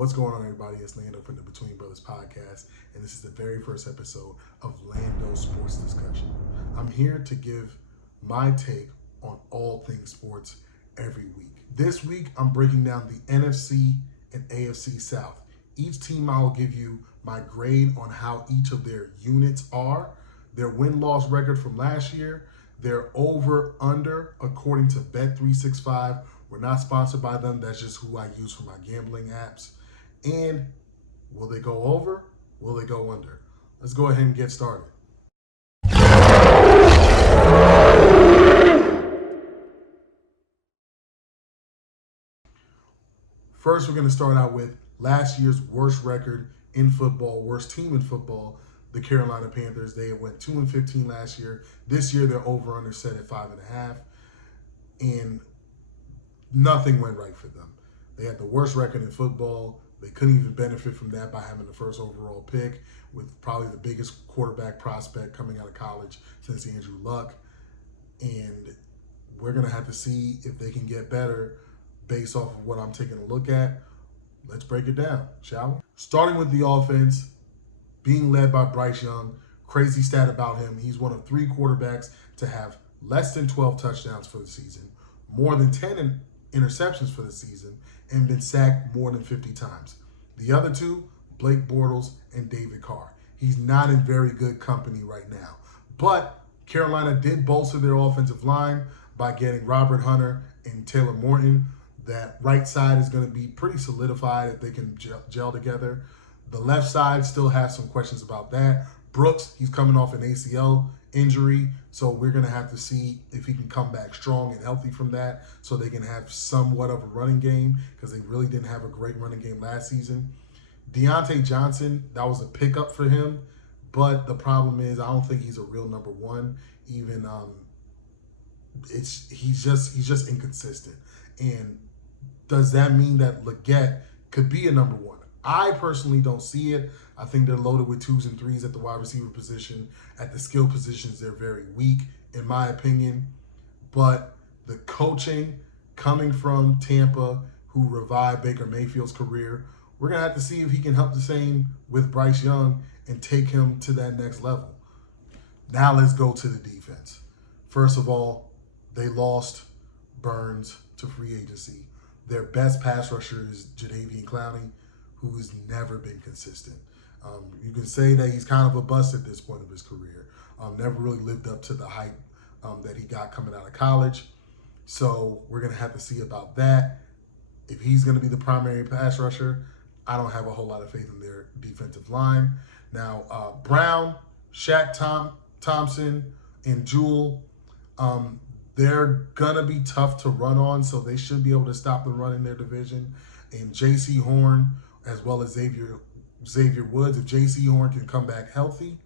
What's going on, everybody? It's Lando from the Between Brothers podcast, and this is the very first episode of Lando Sports Discussion. I'm here to give my take on all things sports every week. This week, I'm breaking down the NFC and AFC South. Each team, I will give you my grade on how each of their units are, their win-loss record from last year, their over-under according to Bet365. We're not sponsored by them. That's just who I use for my gambling apps. And will they go over? Will they go under? Let's go ahead and get started. First, we're going to start out with last year's worst record in football, worst team in football, the Carolina Panthers. They went 2-15 last year. This year, their over-under set at 5.5. And nothing went right for them. They had the worst record in football. They couldn't even benefit from that by having the first overall pick with probably the biggest quarterback prospect coming out of college since Andrew Luck. And we're going to have to see if they can get better based off of what I'm taking a look at. Let's break it down, shall we? Starting with the offense, being led by Bryce Young. Crazy stat about him. He's one of 3 quarterbacks to have less than 12 touchdowns for the season, more than 10 interceptions for the season, and been sacked more than 50 times. The other 2, Blake Bortles and David Carr. He's not in very good company right now. But Carolina did bolster their offensive line by getting Robert Hunter and Taylor Morton. That right side is going to be pretty solidified if they can gel together. The left side still has some questions about that. Brooks, he's coming off an ACL injury, so we're going to have to see if he can come back strong and healthy from that so they can have somewhat of a running game because they really didn't have a great running game last season. Deontay Johnson, that was a pickup for him, but the problem is I don't think he's a real number one. Even he's just inconsistent. And does that mean that Leggett could be a number one? I personally don't see it. I think they're loaded with 2s and 3s at the wide receiver position. At the skill positions, they're very weak, in my opinion. But the coaching coming from Tampa, who revived Baker Mayfield's career, we're going to have to see if he can help the same with Bryce Young and take him to that next level. Now let's go to the defense. First of all, they lost Burns to free agency. Their best pass rusher is Jadeveon Clowney, who has never been consistent. You can say that he's kind of a bust at this point of his career. Never really lived up to the hype that he got coming out of college. So we're going to have to see about that. If he's going to be the primary pass rusher, I don't have a whole lot of faith in their defensive line. Now, Brown, Shaq Thompson, and Jewell, they're going to be tough to run on, so they should be able to stop the run in their division. And J.C. Horn, as well as Xavier Woods. If J.C. Horn can come back healthy,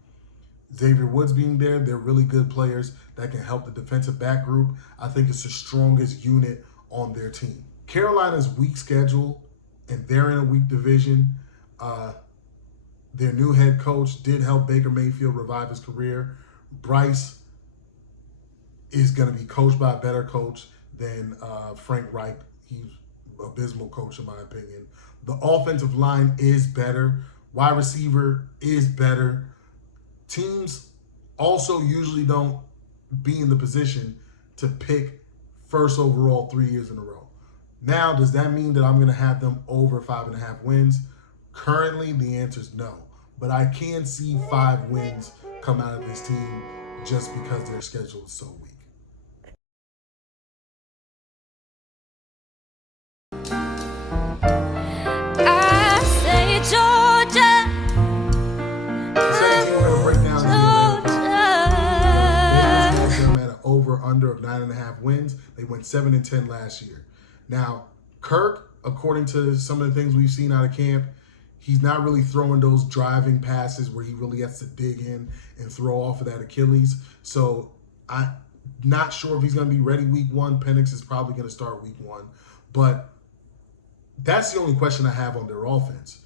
Xavier Woods being there, they're really good players that can help the defensive back group. I think it's the strongest unit on their team. Carolina's weak schedule, and they're in a weak division. Their new head coach did help Baker Mayfield revive his career. Bryce is going to be coached by a better coach than Frank Reich. He's an abysmal coach, in my opinion. The offensive line is better. Wide receiver is better. Teams also usually don't be in the position to pick first overall 3 years in a row. Now, does that mean that I'm going to have them over 5.5 wins? Currently, the answer is no. But I can see 5 wins come out of this team just because their schedule is so weak. Under of 9.5 wins. They went 7-10 last year. Now, Kirk, according to some of the things we've seen out of camp, he's not really throwing those driving passes where he really has to dig in and throw off of that Achilles. So I'm not sure if he's going to be ready week 1. Penix is probably going to start week 1. But that's the only question I have on their offense.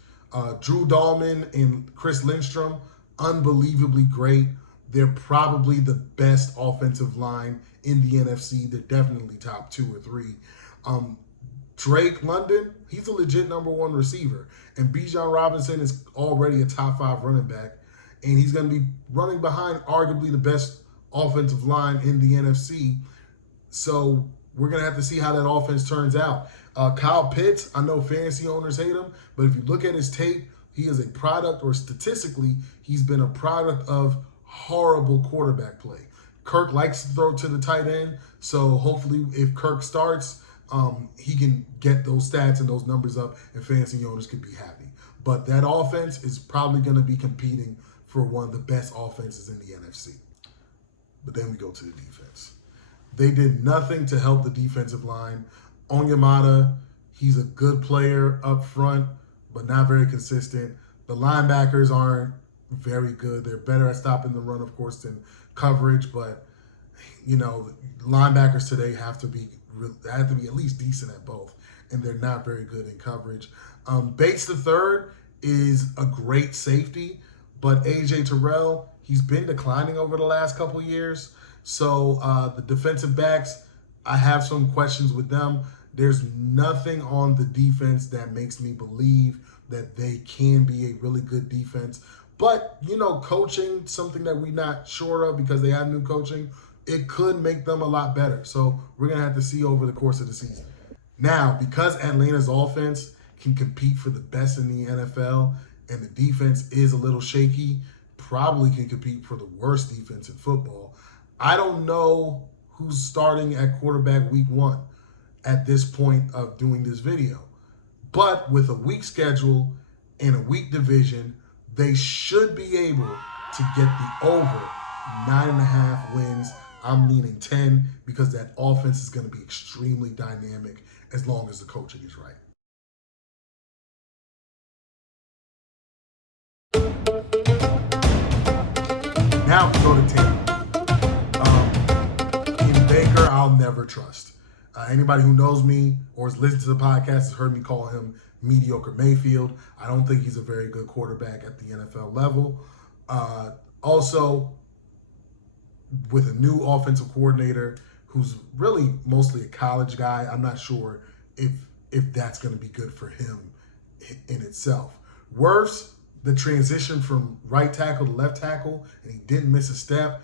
Drew Dahlman and Chris Lindstrom, unbelievably great. They're probably the best offensive line in the NFC. They're definitely top 2 or 3. Drake London, he's a legit number one receiver. And Bijan Robinson is already a top 5 running back. And he's going to be running behind arguably the best offensive line in the NFC. So we're going to have to see how that offense turns out. Kyle Pitts, I know fantasy owners hate him, but if you look at his tape, he is a product, or statistically, he's been a product of horrible quarterback play. Kirk likes to throw to the tight end, so hopefully if Kirk starts, he can get those stats and those numbers up, and fantasy owners could be happy. But that offense is probably going to be competing for one of the best offenses in the NFC. But then we go to the defense. They did nothing to help the defensive line. Onyemata, he's a good player up front, but not very consistent. The linebackers aren't very good. They're better at stopping the run, of course, than coverage, but linebackers today have to be at least decent at both, and they're not very good in coverage. Bates the third is a great safety, but AJ Terrell, he's been declining over the last couple years. So the defensive backs, I have some questions with them. There's nothing on the defense that makes me believe that they can be a really good defense. But, coaching, something that we're not sure of because they have new coaching, it could make them a lot better. So we're going to have to see over the course of the season. Now, because Atlanta's offense can compete for the best in the NFL and the defense is a little shaky, probably can compete for the worst defense in football, I don't know who's starting at quarterback week 1 at this point of doing this video. But with a weak schedule and a weak division, they should be able to get the over 9.5 wins. I'm leaning 10 because that offense is going to be extremely dynamic as long as the coaching is right. Now we go to Tampa. In Baker, I'll never trust. Anybody who knows me or has listened to the podcast has heard me call him mediocre Mayfield. I don't think he's a very good quarterback at the NFL level. Also, with a new offensive coordinator who's really mostly a college guy, I'm not sure if that's going to be good for him in itself. Worse, the transition from right tackle to left tackle, and he didn't miss a step,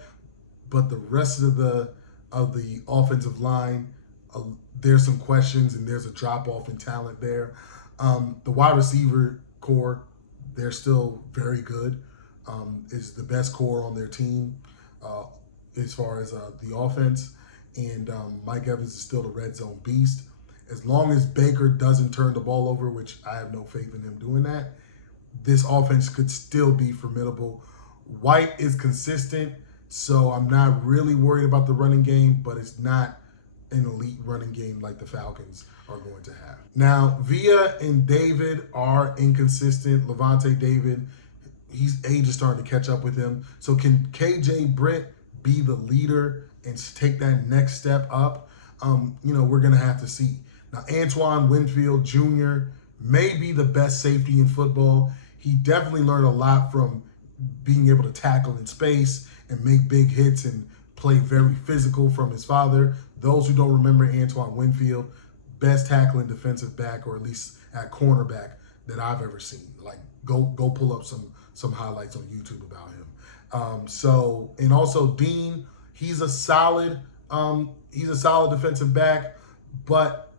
but the rest of the offensive line, there's some questions and there's a drop-off in talent there. The wide receiver core, they're still very good. Is the best core on their team as far as the offense. And Mike Evans is still the red zone beast. As long as Baker doesn't turn the ball over, which I have no faith in him doing that, this offense could still be formidable. White is consistent, so I'm not really worried about the running game, but it's not an elite running game like the Falcons are going to have. Now, Villa and David are inconsistent. Levante David, his age is starting to catch up with him. So can KJ Britt be the leader and take that next step up? We're going to have to see. Now, Antoine Winfield Jr. may be the best safety in football. He definitely learned a lot from being able to tackle in space and make big hits and play very physical from his father. Those who don't remember Antoine Winfield, best tackling defensive back, or at least at cornerback, that I've ever seen. Like, go pull up some highlights on YouTube about him. And also Dean, he's a solid defensive back, but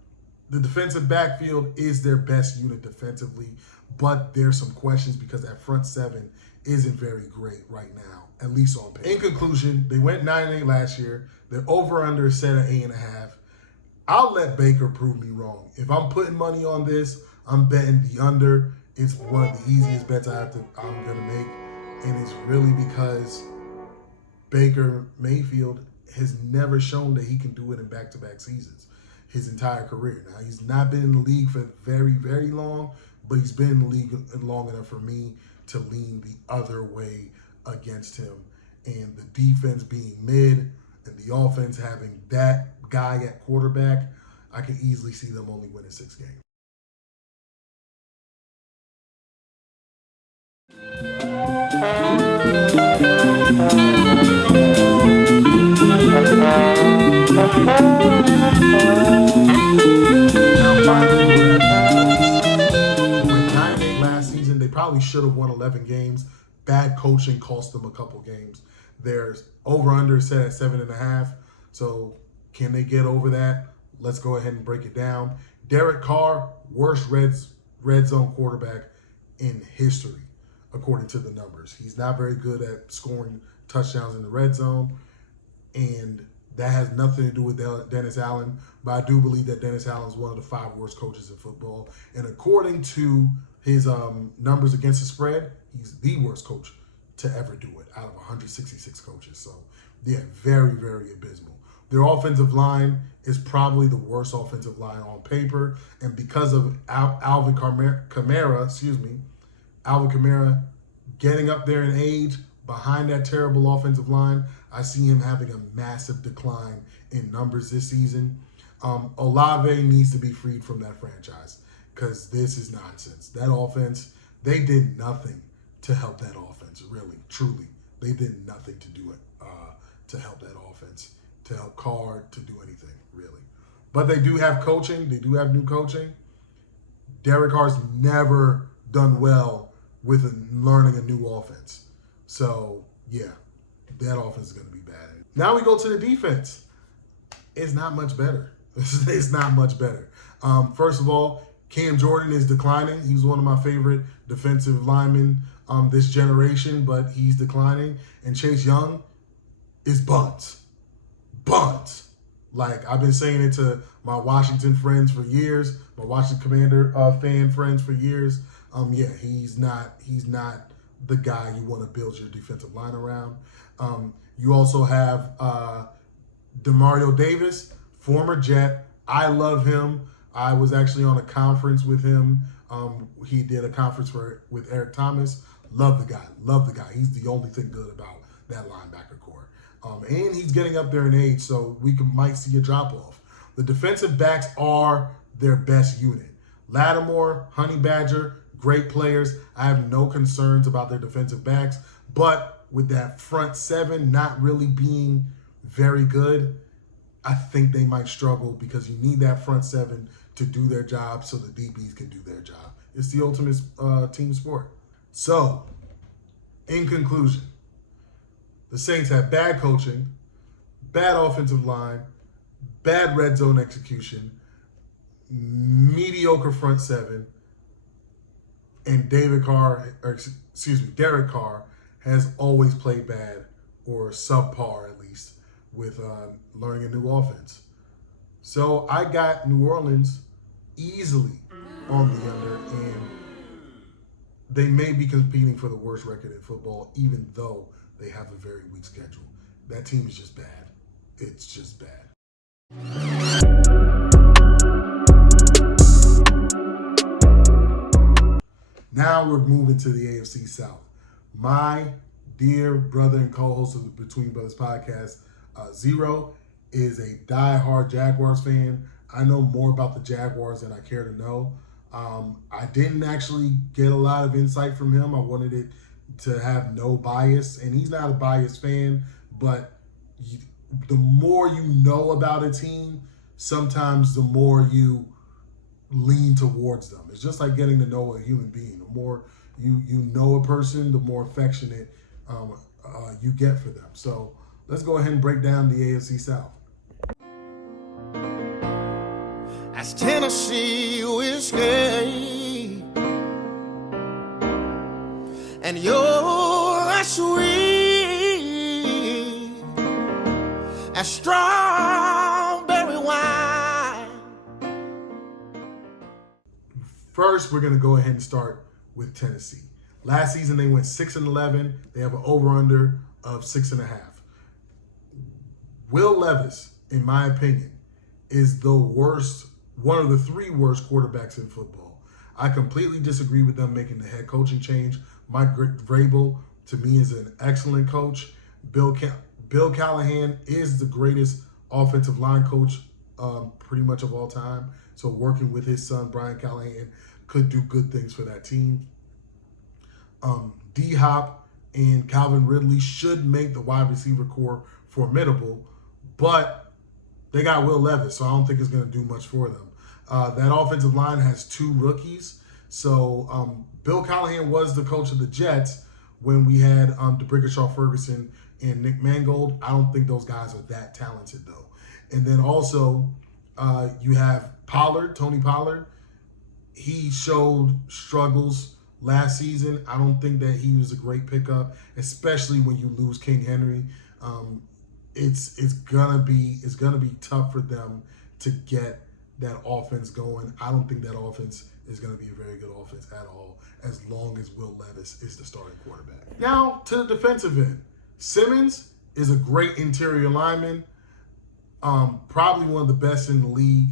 the defensive backfield is their best unit defensively. But there's some questions because that front seven isn't very great right now, at least on paper. In conclusion, they went 9-8 last year. Their over-under is set at 8.5. I'll let Baker prove me wrong. If I'm putting money on this, I'm betting the under. It's one of the easiest bets I'm going to make. And it's really because Baker Mayfield has never shown that he can do it in back-to-back seasons his entire career. Now, he's not been in the league for very, very long, but he's been in the league long enough for me to lean the other way against him. And the defense being mid and the offense having that guy at quarterback, I can easily see them only winning 6 games. Now, should have won 11 games. Bad coaching cost them a couple games. Their over-under is set at 7.5. So can they get over that? Let's go ahead and break it down. Derek Carr, worst red zone quarterback in history, according to the numbers. He's not very good at scoring touchdowns in the red zone, and that has nothing to do with Dennis Allen, but I do believe that Dennis Allen is one of the 5 worst coaches in football. And according to his numbers against the spread, he's the worst coach to ever do it out of 166 coaches. So, yeah, very, very abysmal. Their offensive line is probably the worst offensive line on paper. And because of Alvin Kamara getting up there in age behind that terrible offensive line, I see him having a massive decline in numbers this season. Olave needs to be freed from that franchise because this is nonsense. That offense, they did nothing to help that offense, really, truly. They did nothing to do it, to help that offense, to help Carr, to do anything, really. But they do have coaching. They do have new coaching. Derek Carr's never done well with learning a new offense. So, yeah, that offense is going to be bad. Now we go to the defense. It's not much better. It's not much better. First of all, Cam Jordan is declining. He was one of my favorite defensive linemen this generation, but he's declining. And Chase Young is buns. Buns. Like, I've been saying it to my Washington friends for years, my Washington Commander fan friends for years. Yeah, he's not the guy you want to build your defensive line around. You also have Demario Davis, former Jet. I love him. I was actually on a conference with him. He did a conference with Eric Thomas. Love the guy. Love the guy. He's the only thing good about that linebacker core. And he's getting up there in age, so we might see a drop-off. The defensive backs are their best unit. Lattimore, Honey Badger, great players. I have no concerns about their defensive backs, but with that front seven not really being very good, I think they might struggle because you need that front seven to do their job so the DBs can do their job. It's the ultimate team sport. So, in conclusion, the Saints have bad coaching, bad offensive line, bad red zone execution, mediocre front seven, and Derek Carr has always played bad, or subpar at least, with learning a new offense. So I got New Orleans easily on the under, and they may be competing for the worst record in football, even though they have a very weak schedule. That team is just bad. It's just bad. Now we're moving to the AFC South. My dear brother and co-host of the Between Brothers podcast, Zero, is a die-hard Jaguars fan. I know more about the Jaguars than I care to know. I didn't actually get a lot of insight from him. I wanted it to have no bias, and he's not a biased fan, but the more you know about a team, sometimes the more you lean towards them. It's just like getting to know a human being. The more you know a person, the more affectionate you get for them. So let's go ahead and break down the AFC South. As Tennessee whiskey, and you're as sweet as strawberry wine. First, we're going to go ahead and start with Tennessee. Last season, they went 6-11. They have an over-under of 6.5. Will Levis, in my opinion, is the worst, one of the 3 worst quarterbacks in football. I completely disagree with them making the head coaching change. Mike Vrabel, to me, is an excellent coach. Bill Callahan is the greatest offensive line coach pretty much of all time. So working with his son, Brian Callahan, could do good things for that team. D-Hop and Calvin Ridley should make the wide receiver core formidable, but they got Will Levis, so I don't think it's going to do much for them. That offensive line has 2 rookies, So Bill Callahan was the coach of the Jets when we had DeBrickashaw Ferguson and Nick Mangold. I don't think those guys are that talented though. And then also you have Pollard, Tony Pollard. He showed struggles last season. I don't think that he was a great pickup, especially when you lose King Henry. It's gonna be tough for them to get that offense going. I don't think that offense is gonna be a very good offense at all, as long as Will Levis is the starting quarterback. Now to the defensive end. Simmons is a great interior lineman, probably one of the best in the league.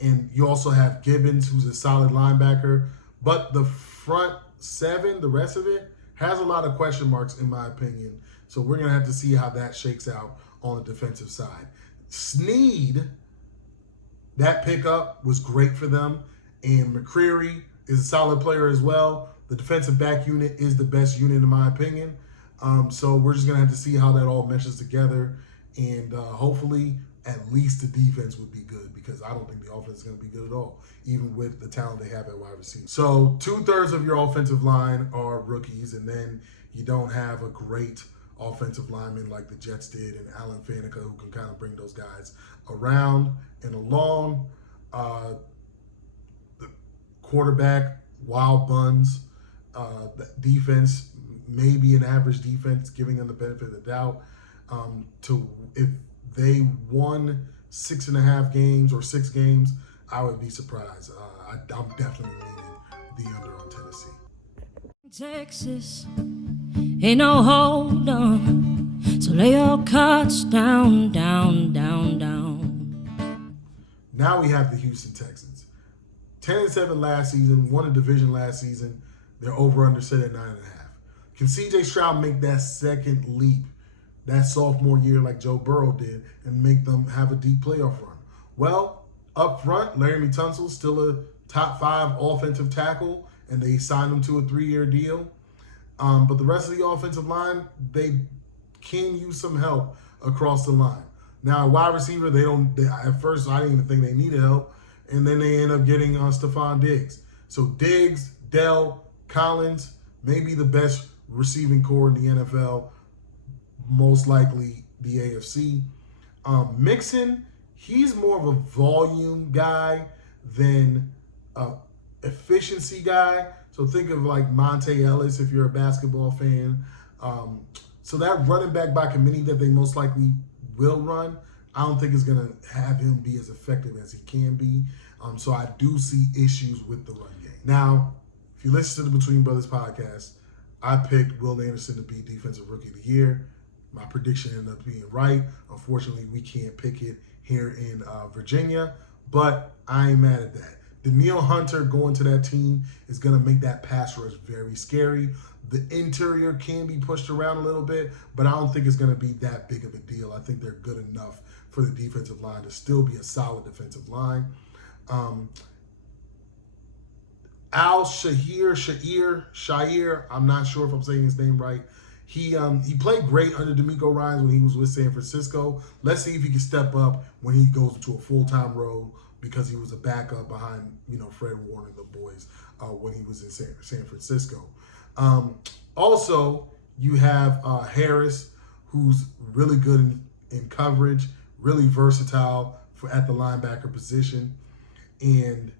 And you also have Gibbons, who's a solid linebacker. But the front seven, the rest of it, has a lot of question marks, in my opinion. So we're going to have to see how that shakes out on the defensive side. Snead, that pickup was great for them. And McCreary is a solid player as well. The defensive back unit is the best unit, in my opinion. So we're just going to have to see how that all meshes together. And hopefully at least the defense would be good, because I don't think the offense is going to be good at all, even with the talent they have at wide receiver. So 2/3 of your offensive line are rookies, and then you don't have a great offensive lineman like the Jets did, and Alan Faneca, who can kind of bring those guys around and along. The quarterback, wild buns. The defense, maybe an average defense, giving them the benefit of the doubt. If they won 6.5 games or 6 games, I would be surprised. I'm definitely leaning the under on Tennessee. Texas, ain't no hold on. So lay your cards down, down, down, down. Now we have the Houston Texans. 10-7 last season, won a division last season. They're over/under set at 9.5. Can C.J. Stroud make that second leap, that sophomore year like Joe Burrow did, and make them have a deep playoff run? Well, up front, Laramie Tunsil, still a top 5 offensive tackle, and they signed him to a 3-year deal. But the rest of the offensive line, they can use some help across the line. Now, wide receiver, at first, I didn't even think they needed help, and then they end up getting Stephon Diggs. So Diggs, Dell, Collins, maybe the best receiving core in the NFL, most likely the AFC. Mixon, he's more of a volume guy than efficiency guy. So think of like Monte Ellis if you're a basketball fan. So that running back by committee that they most likely will run, I don't think is going to have him be as effective as he can be. So I do see issues with the run game. Now, if you listen to the Between Brothers podcast, I picked Will Anderson to be Defensive Rookie of the Year. My prediction ended up being right. Unfortunately, we can't pick it here in Virginia, but I ain't mad at that. Daniil Hunter going to that team is going to make that pass rush very scary. The interior can be pushed around a little bit, but I don't think it's going to be that big of a deal. I think they're good enough for the defensive line to still be a solid defensive line. Shair, I'm not sure if I'm saying his name right. He played great under D'Amico Ryans when he was with San Francisco. Let's see if he can step up when he goes into a full-time role, because he was a backup behind, Fred Warner and the boys when he was in San Francisco. Also, you have Harris, who's really good in coverage, really versatile at the linebacker position. And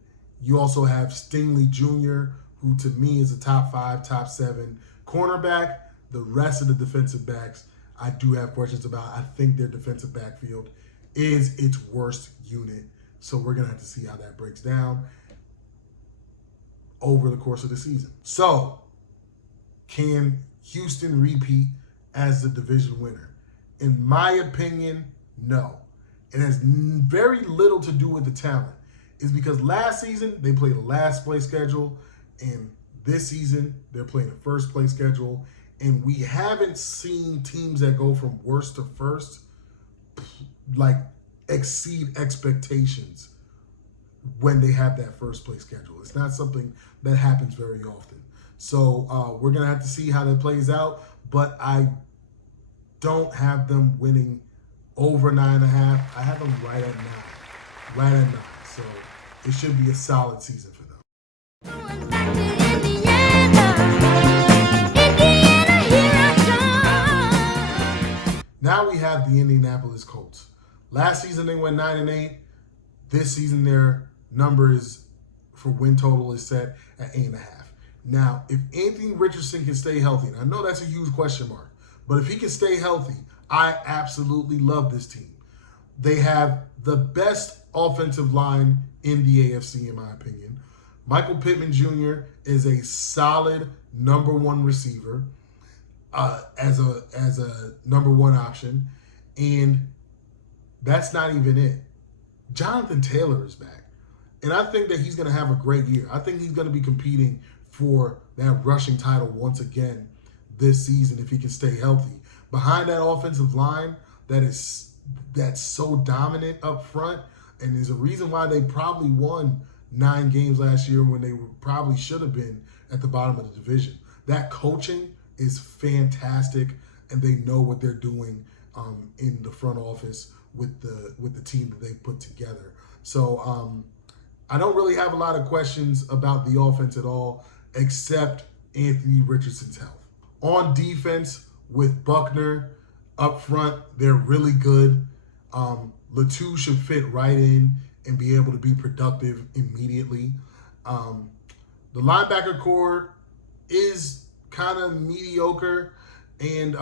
you also have Stingley Jr., who to me is a top 5, top 7 cornerback. The rest of the defensive backs, I do have questions about. I think their defensive backfield is its worst unit. So we're going to have to see how that breaks down over the course of the season. So, can Houston repeat as the division winner? In my opinion, no. It has very little to do with the talent. It's because last season they played a last place schedule, and this season they're playing a first place schedule. And we haven't seen teams that go from worst to first exceed expectations when they have that first place schedule. It's not something that happens very often. So we're going to have to see how that plays out. But I don't have them winning over 9.5. I have them right at 9. So it should be a solid season for them. Now we have the Indianapolis Colts. Last season they went 9-8. This season their numbers for win total is set at 8.5. Now, if Anthony Richardson can stay healthy, and I know that's a huge question mark, but if he can stay healthy, I absolutely love this team. They have the best offensive line in the AFC, in my opinion. Michael Pittman Jr. is a solid number one receiver as a number one option, and that's not even it. Jonathan Taylor is back, and I think that he's going to have a great year. I think he's going to be competing for that rushing title once again this season if he can stay healthy. Behind that offensive line that's so dominant up front, and there's a reason why they probably won 9 games last year when they probably should have been at the bottom of the division. That coaching is fantastic, and they know what they're doing in the front office with the team that they put together. So I don't really have a lot of questions about the offense at all, except Anthony Richardson's health. On defense, with Buckner up front, they're really good. Latu should fit right in and be able to be productive immediately. The linebacker core is kind of mediocre, and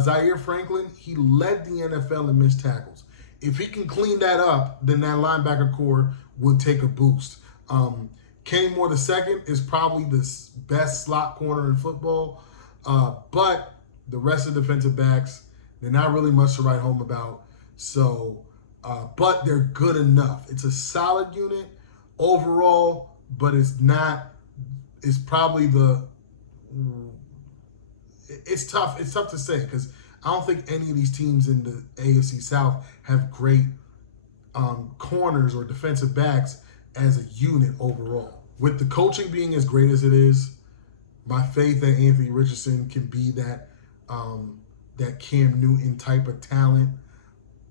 Zaire Franklin, he led the NFL in missed tackles. If he can clean that up, then that linebacker core would take a boost. Kenny Moore II is probably the best slot corner in football, but the rest of the defensive backs, they're not really much to write home about. So, but they're good enough. It's a solid unit overall, but it's probably it's tough to say because I don't think any of these teams in the AFC South have great corners or defensive backs as a unit overall. With the coaching being as great as it is, my faith that Anthony Richardson can be that Cam Newton type of talent,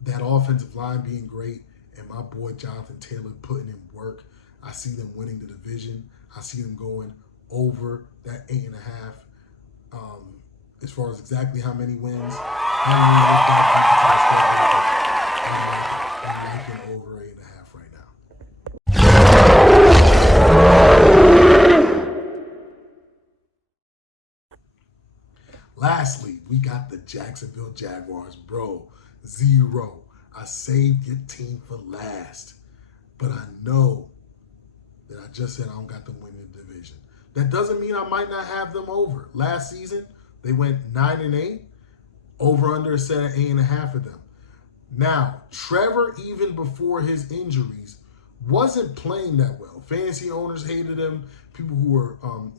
that offensive line being great, and my boy Jonathan Taylor putting in work, I see them winning the division. I see them going over that 8.5. As far as exactly how many wins, I'm liking over 8.5 right now. Lastly, we got the Jacksonville Jaguars, bro. 0. I saved your team for last, but I know that I just said I don't got them winning the division. That doesn't mean I might not have them over. Last season, they went 9-8. Over under is set at 8.5 of them. Now, Trevor, even before his injuries, wasn't playing that well. Fantasy owners hated him. People who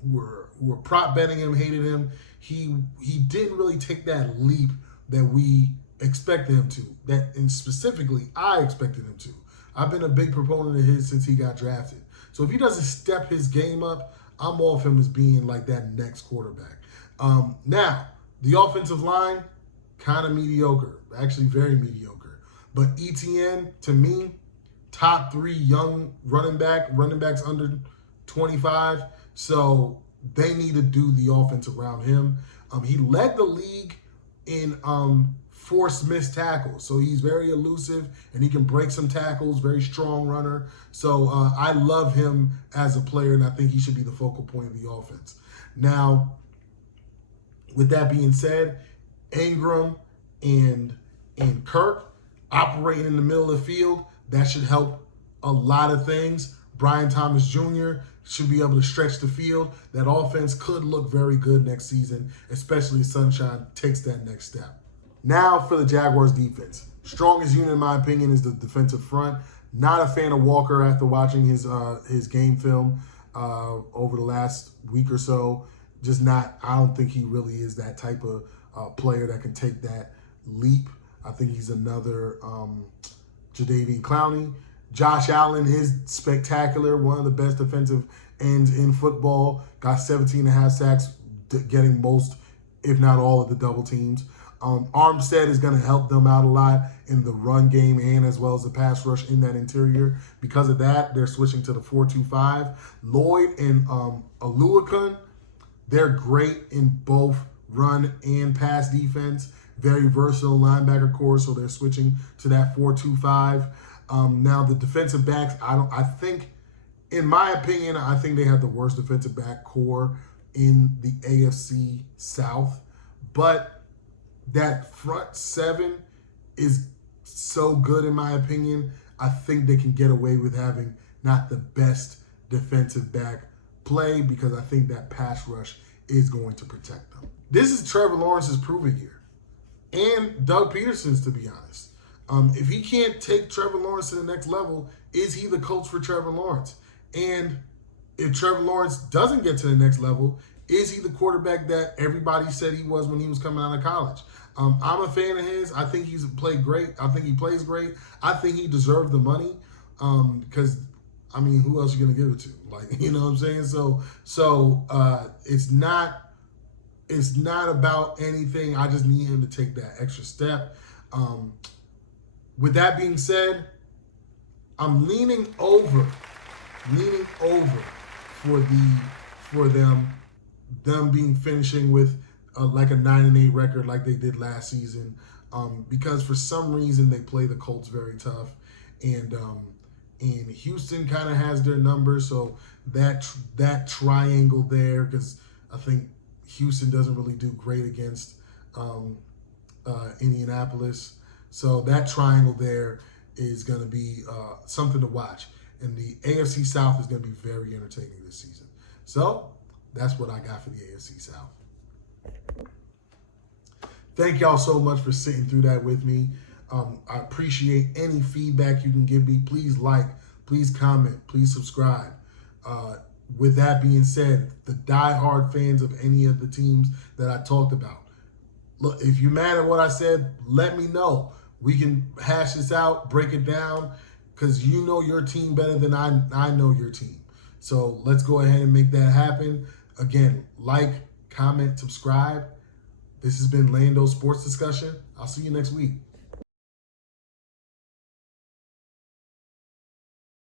were prop betting him hated him. He didn't really take that leap that we expected him to. And specifically, I expected him to. I've been a big proponent of his since he got drafted. So if he doesn't step his game up, I'm off him as being like that next quarterback. Now, the offensive line, kind of mediocre, actually very mediocre. But ETN, to me, top 3 young running backs under 25. So they need to do the offense around him. He led the league in forced missed tackles. So he's very elusive and he can break some tackles, very strong runner. So I love him as a player, and I think he should be the focal point of the offense. Now, with that being said, Ingram and Kirk operating in the middle of the field, that should help a lot of things. Brian Thomas Jr. should be able to stretch the field. That offense could look very good next season, especially if Sunshine takes that next step. Now for the Jaguars defense. Strongest unit, in my opinion, is the defensive front. Not a fan of Walker after watching his game film over the last week or so. Just not, I don't think he really is that type of player that can take that leap. I think he's another Jadeveon Clowney. Josh Allen is spectacular, one of the best defensive ends in football. Got 17.5 sacks, getting most, if not all, of the double teams. Armstead is going to help them out a lot in the run game and as well as the pass rush in that interior. Because of that, they're switching to the 4-2-5. Lloyd and Oluokun, they're great in both run and pass defense. very versatile linebacker core, so they're switching to that 4-2-5. Now the defensive backs, I think, in my opinion, I think they have the worst defensive back core in the AFC South. But that front seven is so good, in my opinion. I think they can get away with having not the best defensive back play, because I think that pass rush is going to protect them. This is Trevor Lawrence's proving year, and Doug Peterson's, to be honest. If he can't take Trevor Lawrence to the next level, is he the coach for Trevor Lawrence? And if Trevor Lawrence doesn't get to the next level, is he the quarterback that everybody said he was when he was coming out of college? I'm a fan of his. I think he's played great. I think he plays great. I think he deserved the money, because, I mean, who else are you going to give it to? Like, you know what I'm saying? So it's not about anything. I just need him to take that extra step. With that being said, I'm leaning over for them being finishing with like a 9-8 record like they did last season, because for some reason they play the Colts very tough, and Houston kind of has their numbers, so that triangle there, because I think Houston doesn't really do great against Indianapolis. So that triangle there is going to be something to watch. And the AFC South is going to be very entertaining this season. So that's what I got for the AFC South. Thank y'all so much for sitting through that with me. I appreciate any feedback you can give me. Please like, please comment, please subscribe. With that being said, the diehard fans of any of the teams that I talked about, look, if you're mad at what I said, let me know. We can hash this out, break it down, because you know your team better than I know your team. So let's go ahead and make that happen. Again, like, comment, subscribe. This has been Lando Sports Discussion. I'll see you next week.